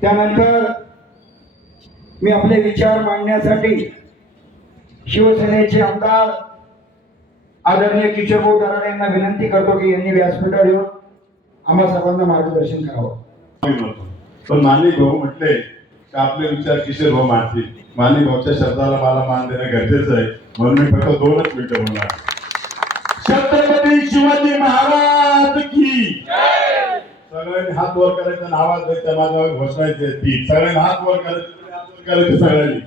त्यानंतर मी आपले विचार मांडण्यासाठी शिवसेनेचे आमदार आदरणीय किशोरभाऊ दराडे यांना विनंती करतो की यांनी व्यासपीठावर येऊन आम्हा सर्वांना मार्गदर्शन करावं. पण मानवी भाऊ म्हटले की आपले विचार किशोर भाऊ मानतील मानवी भाऊच्या शब्दाला मला मान देणं गरजेचं आहे. म्हणून मी फक्त दोनच मिनिटं बोलणार. छत्रपती शिवाजी महाराज की सगळ्यांनी हात वर करायचा आणि आवाज द्यायचा माझ्या घोषणायचे ती. सगळ्यांनी हात वर करायचं तुम्ही करायचे सगळ्यांनी.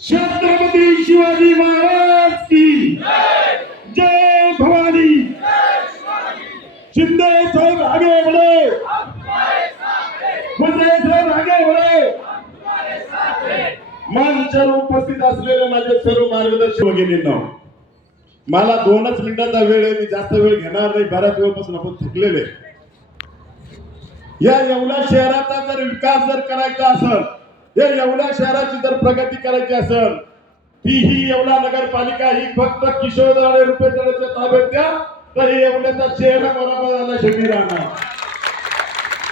छत्रपती शिवाजी महाराज की जय भवानी. शिंदे साहेब आगे बढ़े मुंडे साहेब आगे बढ़े मंचावर उपस्थित असलेले माझे सर्व मार्गदर्शक भगिनींनो मला दोनच मिनिटाचा वेळ आहे मी जास्त वेळ घेणार नाही बऱ्याच वेळपासून आपण थकलेले. आहे. या येवला शहराचा जर विकास जर करायचा असेल या येवला शहराची जर प्रगती करायची असेल ती ही येवला नगरपालिका ही फक्त किशोर रुपये ताब्यात द्या तर हे येवल्याचा चेहरा बरोबर आला शेती राहणार.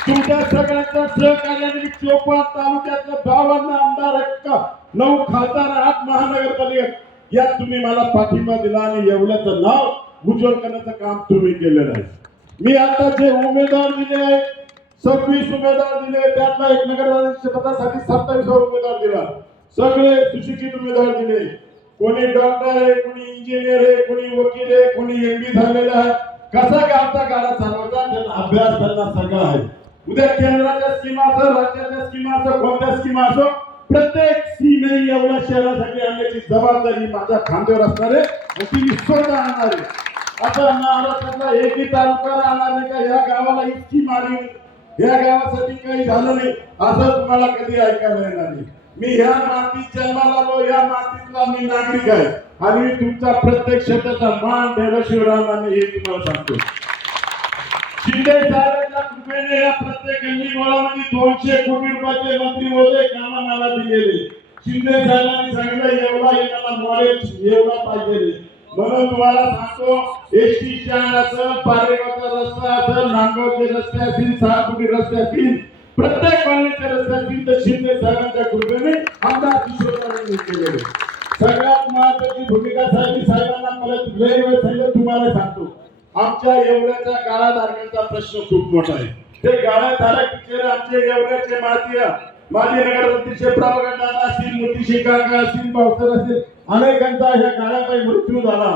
तुमच्या सगळ्यांच्या सहकार्याने चोपा तालुक्यातलं बावन्न आमदार नऊ खासदार आठ महानगरपालिका यात तुम्ही मला पाठिंबा दिला आणि येवल्याचं नाव उज्ज्वल करण्याचं काम तुम्ही केलेलं आहे. मी आता जे उमेदवार दिले आहे सव्वीस उमेदवार दिले त्यातला एक नगराध्यक्ष पदासाठी सत्तावीस उमेदवार दिला. सगळे सुशिक्षित उमेदवार दिले. कोणी डॉक्टर आहे कोणी इंजिनियर आहे कोणी वकील आहे कोणी एमबी झालेला आहे. कसा गावचा गाडा चालवता त्यांना अभ्यास त्यांना सगळं आहे. उद्या केंद्राच्या स्कीमा असो राज्याच्या स्कीमा असो कोणत्या स्कीमा असो प्रत्येक सीमे एवढ्या शहरासाठी आणण्याची जबाबदारी माझ्या खांद्यावर असणार आहे ती मी स्वतः आणणार. आहे आता महाराष्ट्रातला एकही तालुका राहणार नाही का? या गावाला इतकी मारी या गावासाठी काही झालं नाही असं तुम्हाला कधी ऐकायला येणार नाही. मी ह्या मातीत जन्माला आलो या मातीतला मी नागरिक आहे. आणि मी तुमचा प्रत्येक शब्दाचा मान ठेवल्याशिवाय राहणार हे तुम्हाला सांगतो. शिंदे साहेबांच्या कृपेने या प्रत्येक गल्ली गोळामध्ये दोनशे कोटी रुपयाचे मंत्री होते कामा मला दिलेले. शिंदे साहेबांनी सांगितलं एवढा एकाला नॉलेज एवढा पाहिजे. म्हणून तुम्हाला सांगतो एसटी स्टँड असेल पारेगावचा रस्ता असेल नांदगावचे रस्ते असतील सहा कोटी रस्ते असतील प्रत्येक कॉलनीचे रस्ते असतील तर शिंदे साहेबांच्या कृपेने आमदार किशोररावांनी केलेले. सगळ्यात महत्वाची भूमिका साहेब साहेबांना मला लय वेळ सांगितलं तुम्हाला सांगतो. आमच्या एवढ्याच्या गाळाधारकांचा प्रश्न खूप मोठा आहे. ते गाळाधारक आमचे एवढ्याचे माती माजी नगराध्यक्ष प्रभाकर दादा असतील मोतीशी काका असतील भावसर असतील अनेकांचा ह्या काळापाई मृत्यू झाला.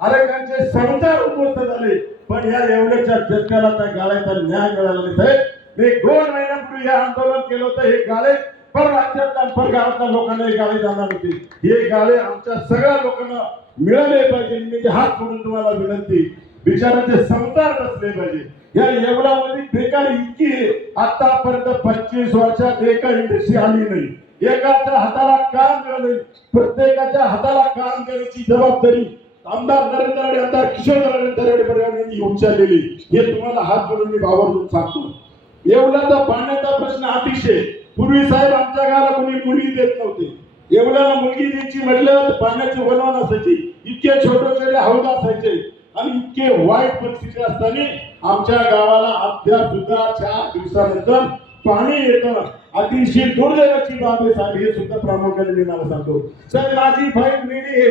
अनेकांचे संसार उद्ध्वस्त झाले. पण या एवढ्याच्या जगत्याला त्या गाळ्याचा न्याय मिळाला नाही साहेब. मी दोन महिन्यापूर्वी हे आंदोलन केलं होतं हे गाळे पर राज्यातल्या आणि पर गावातल्या लोकांना हे गाळे जाणार होते. हे गाळे आमच्या सगळ्या लोकांना मिळाले पाहिजे मी हात म्हणून तुम्हाला विनंती बिचाराचे संसार नसले पाहिजे. या एवढ्यामध्ये बेकार इतकी आतापर्यंत पंचवीस वर्षात एका इंडस्ट्री आली नाही. एकाच्या हाताला काम मिळालं प्रत्येकाच्या हाताला काम करण्याची जबाबदारी आमदार नरेंद्र राणे आमदार किशोर नरेंद्र यांनी उचललेली हे तुम्हाला हात जोडून मी भावातून सांगतो. एवढ्याचा पाण्याचा प्रश्न अतिशय. पूर्वी साहेब आमच्या गावाला कोणी मुलगी देत नव्हते. एवढ्याला मुलगी द्यायची म्हटलं पाण्याची वनवान असायची. इतके छोटे छोटे हौद असायचे. आणि इतके वाईट परिस्थिती असताना आमच्या गावाला अद्याप सुद्धा चार दिवसानंतर पाणी येतं. अतिशय दुर्दैवाची बाब आहे साहेब हे सुद्धा प्रामुख्याने मी मला सांगतो. सर माझी फाईल रेडी आहे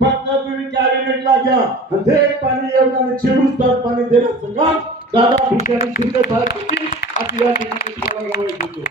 फक्त तुम्ही कॅबिनेटला घ्या ते पाणी येऊन आणि चोवीस तास पाणी देण्याचं काम दादा भुशानी शिंदे साहेब होती अशी या ठिकाणी तुम्हाला गवाही देतो.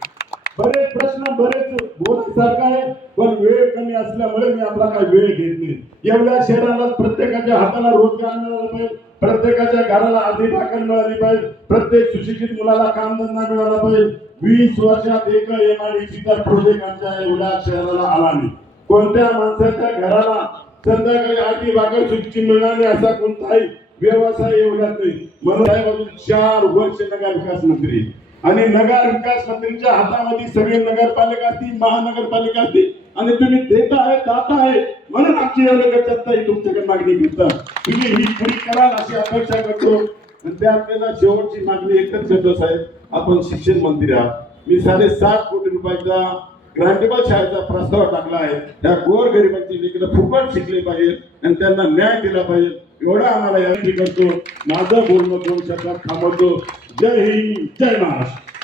बरेच प्रश्न बरेच बोलण्यासारखा आहे पण वेळ कमी असल्यामुळे मी आपला काही वेळ घेत नाही. एवढ्या शहराला प्रत्येकाच्या हाताला रोजगार मिळाला पाहिजे प्रत्येकाच्या घराला आधी भाकर मिळाली पाहिजे प्रत्येक सुशिक्षित मुलाला कामधंदा मिळाला पाहिजे. वीस वर्षात एक एम आय एमआयडीसीचा प्रोजेक्ट आमच्या एवढ्या शहराला आला नाही. कोणत्या माणसाच्या घराला संध्याकाळी आधी भाकर सुट्टी मिळणार नाही असा कोणताही व्यवसाय एवढ्यात नाही. म्हणून चार वर्ष नगर विकास मंत्री. आणि नगर विकास मंत्रीच्या हातामध्ये सगळे नगरपालिका असतील महानगरपालिका असतील आणि तुम्ही देत आहे जात आहे म्हणून आमची एवढं ही तुमच्याकडे मागणी करता तुम्ही ही पुरी कराल अशी अपेक्षा करतो. आणि त्या आपल्याला शेवटची मागणी एकच करतो साहेब आपण शिक्षण मंत्री आहात. मी साडेसात कोटी रुपयाचा ग्रांटेबल शाळेचा प्रस्ताव टाकला आहे. त्या गोर गरिबांची लेकरं फुकट शिकले पाहिजे आणि त्यांना न्याय दिला पाहिजे. एवढा आम्हाला याची करतो. माझं बोलणं दोन शब्दात थांबवतो. जय हिंद जय महाराष्ट्र